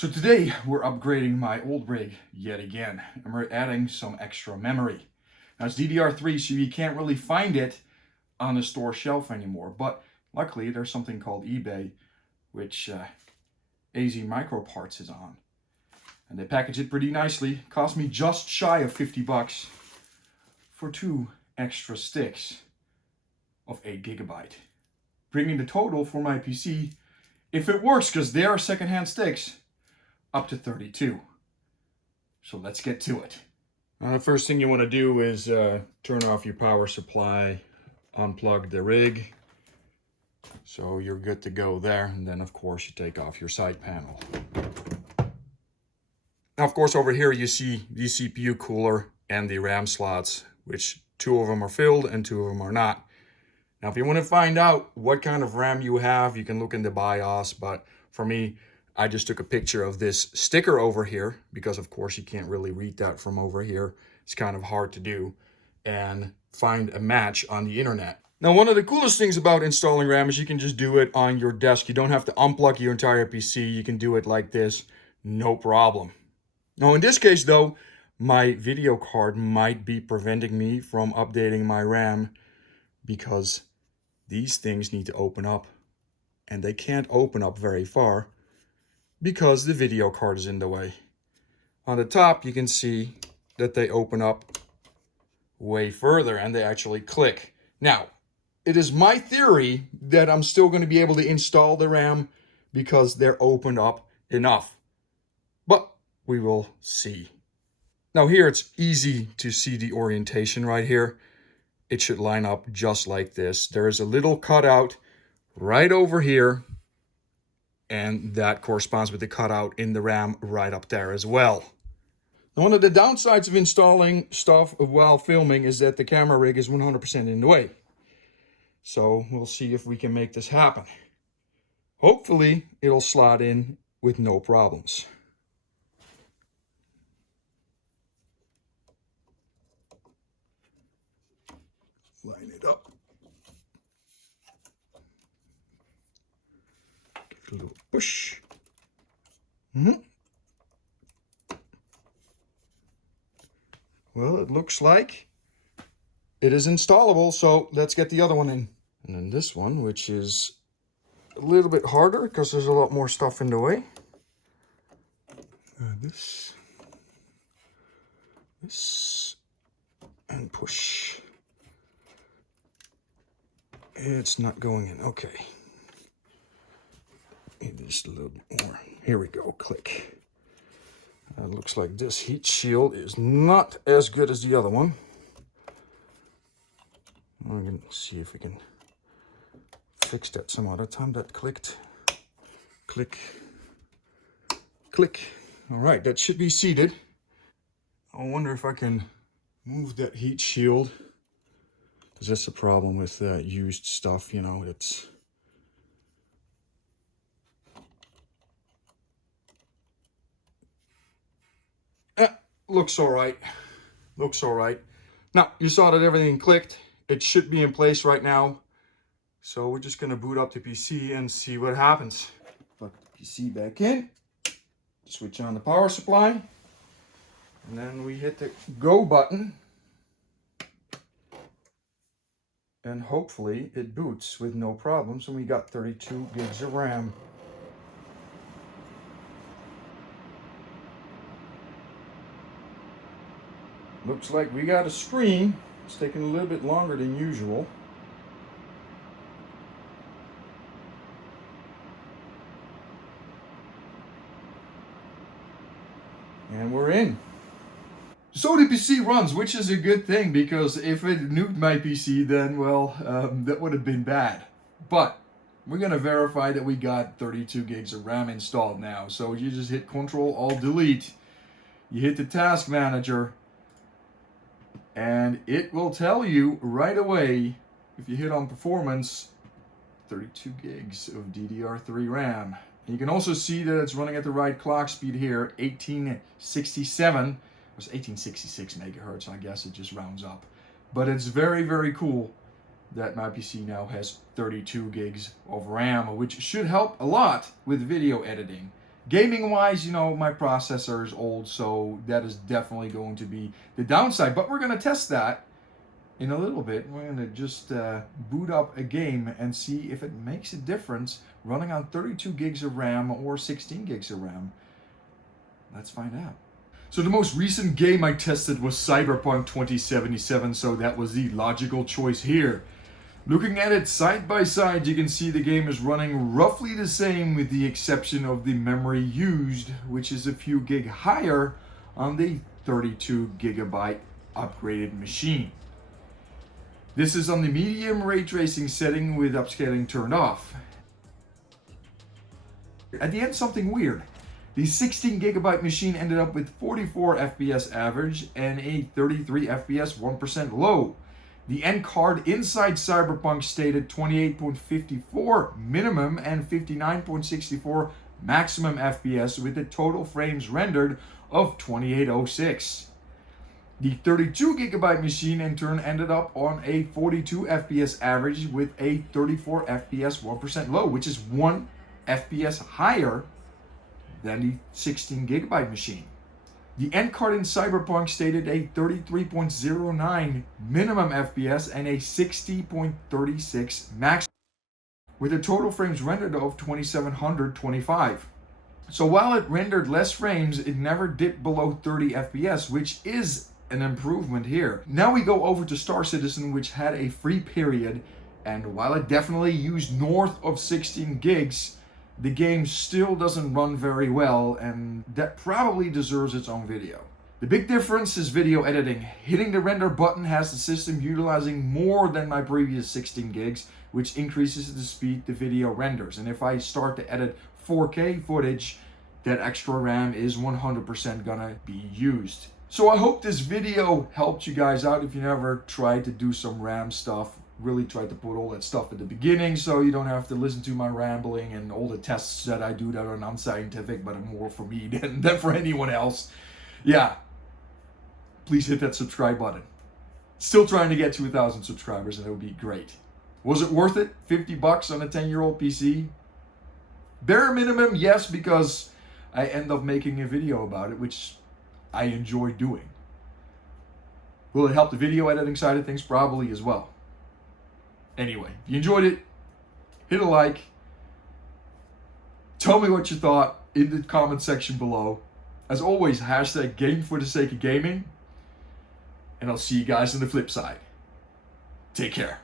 So today we're upgrading my old rig yet again, and we're adding some extra memory. Now it's DDR3, so you can't really find it on the store shelf anymore, but luckily there's something called eBay, which AZ Micro Parts is on. And they package it pretty nicely. Cost me just shy of 50 bucks for 2 extra sticks of 8 gigabyte. Bringing the total for my PC, if it works, because they are secondhand sticks, up to 32. So let's get to it. The first thing you want to do is turn off your power supply, unplug the rig, so you're good to go there. And then of course you take off your side panel. Now of course over here you see the CPU cooler and the RAM slots, which 2 of them are filled and 2 of them are not. Now if you want to find out what kind of RAM you have, you can look in the BIOS, but for me, I just took a picture of this sticker over here because of course you can't really read that from over here. It's kind of hard to do, and find a match on the internet. Now one of the coolest things about installing RAM is you can just do it on your desk. You don't have to unplug your entire PC. You can do it like this, no problem. Now in this case though, my video card might be preventing me from updating my RAM because these things need to open up, and they can't open up very far because the video card is in the way. On the top, you can see that they open up way further and they actually click. Now, it is my theory that I'm still going to be able to install the RAM because they're opened up enough. But we will see. Now here it's easy to see the orientation right here. It should line up just like this. There is a little cutout right over here, and that corresponds with the cutout in the RAM right up there as well. Now, one of the downsides of installing stuff while filming is that the camera rig is 100% in the way. So we'll see if we can make this happen. Hopefully it'll slot in with no problems. Line it up. Give it a little push. Well, it looks like it is installable, so let's get the other one in. And then this one, which is a little bit harder because there's a lot more stuff in the way. This, and push. It's not going in. Okay. Maybe just a little bit more. Here we go. Click. It looks like this heat shield is not as good as the other one. I'm going to see if we can fix that some other time. That clicked. Click. Click. All right, that should be seated. I wonder if I can move that heat shield, because that's the problem with used stuff, you know, it's... Looks all right. Looks all right. Now, you saw that everything clicked. It should be in place right now. So we're just going to boot up the PC and see what happens. Plug the PC back in. Switch on the power supply. And then we hit the go button. And hopefully it boots with no problems. And we got 32 gigs of RAM. Looks like we got a screen. It's taking a little bit longer than usual. And we're in. So the PC runs, which is a good thing, because if it nuked my PC, then, well, that would have been bad. But we're going to verify that we got 32 gigs of RAM installed now. So you just hit Control-Alt-Delete. You hit the task manager. And it will tell you right away, if you hit on performance, 32 gigs of DDR3 RAM. And you can also see that it's running at the right clock speed here, 1867. It was 1866 megahertz, I guess it just rounds up. But it's very, very cool that my PC now has 32 gigs of RAM, which should help a lot with video editing. Gaming wise, you know, my processor is old, so that is definitely going to be the downside. But we're going to test that in a little bit. We're going to just boot up a game and see if it makes a difference running on 32 gigs of RAM or 16 gigs of RAM. Let's find out. So the most recent game I tested was Cyberpunk 2077, so that was the logical choice here. Looking at it side by side, you can see the game is running roughly the same with the exception of the memory used, which is a few gig higher on the 32 gigabyte upgraded machine. This is on the medium ray tracing setting with upscaling turned off. At the end, something weird. The 16 gigabyte machine ended up with 44 FPS average and a 33 FPS 1% low. The end card inside Cyberpunk stated 28.54 minimum and 59.64 maximum FPS with the total frames rendered of 2806. The 32 gigabyte machine in turn ended up on a 42 FPS average with a 34 FPS 1% low, which is 1 FPS higher than the 16 gigabyte machine. The end card in Cyberpunk stated a 33.09 minimum FPS and a 60.36 max, with a total frames rendered of 2725. So while it rendered less frames, it never dipped below 30 FPS, which is an improvement here. Now we go over to Star Citizen, which had a free period, and while it definitely used north of 16 gigs, the game still doesn't run very well, and that probably deserves its own video. The big difference is video editing. Hitting the render button has the system utilizing more than my previous 16 gigs, which increases the speed the video renders. And if I start to edit 4K footage, that extra RAM is 100% gonna be used. So I hope this video helped you guys out. If you never tried to do some RAM stuff, really tried to put all that stuff at the beginning so you don't have to listen to my rambling and all the tests that I do that are non-scientific but are more for me than for anyone else. Yeah, please hit that subscribe button. Still trying to get to 1,000 subscribers, and it would be great. Was it worth it? 50 bucks on a 10-year-old PC? Bare minimum, yes, because I end up making a video about it, which I enjoy doing. Will it help the video editing side of things? Probably as well. Anyway, if you enjoyed it, hit a like. Tell me what you thought in the comment section below. As always, hashtag game for the sake of gaming. And I'll see you guys on the flip side. Take care.